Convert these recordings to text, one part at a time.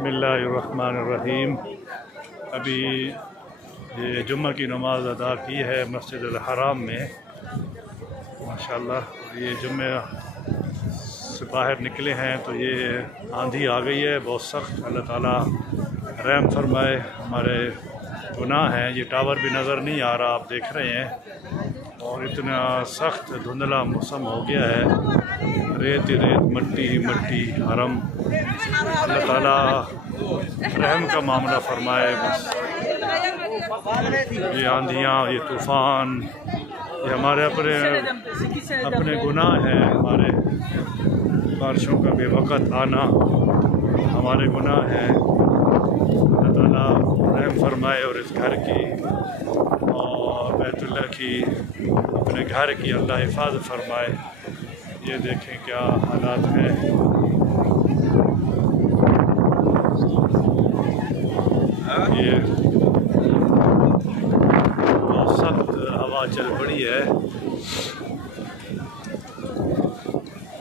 बिस्मिल्लाहिर्रहमानिर्रहीम। अभी ये जुम्मा की नमाज़ अदा की है मस्जिद अल हराम में माशाल्लाह। ये जुम्मे से बाहर निकले हैं तो ये आंधी आ गई है बहुत सख्त। अल्लाह ताला रहम फरमाए। हमारे गुनाह हैं, ये टावर भी नज़र नहीं आ रहा, आप देख रहे हैं, और इतना सख्त धुंधला मौसम हो गया है, रेत ही रेत, मट्टी ही मट्टी हरम। अल्लाह ताला रहम का मामला फरमाए। बस ये आंधियाँ, ये तूफ़ान, ये हमारे अपने गुनाह हैं। हमारे बारिशों का बेवक़्त आना हमारे गुनाह हैं। अल्लाह ताला रहम फरमाए और इस घर की और बैतुल्लाह की, अपने घर की अल्लाह हिफाजत फरमाए। ये देखें क्या हालात हैं। ये बहुत सख्त हवा चल पड़ी है।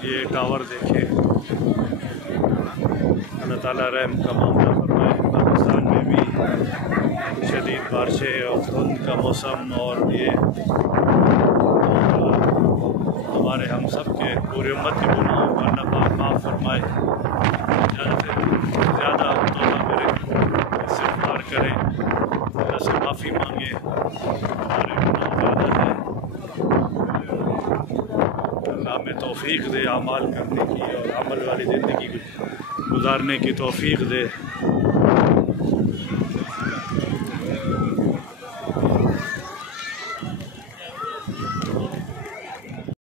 ये टावर देखें। अल्लाह ताला रहम का मामला फरमाए। पाकिस्तान में भी शदीद बारिशें और धुंध का मौसम, और ये हमारे हम सब के पूरे उम्मत के गुनाहों को अल्लाह पाक माफ़ फरमाए। ज़्यादा से ज़्यादा तौबा करें, इस्तिग़फ़ार करें, अल्लाह से माफ़ी मांगे। हमारे गुनाह ज़्यादा हैं, अल्लाह हमें तौफ़ीक़ दे अमाल करने की और अमल वाली ज़िंदगी गुजारने की तौफ़ीक़ दे।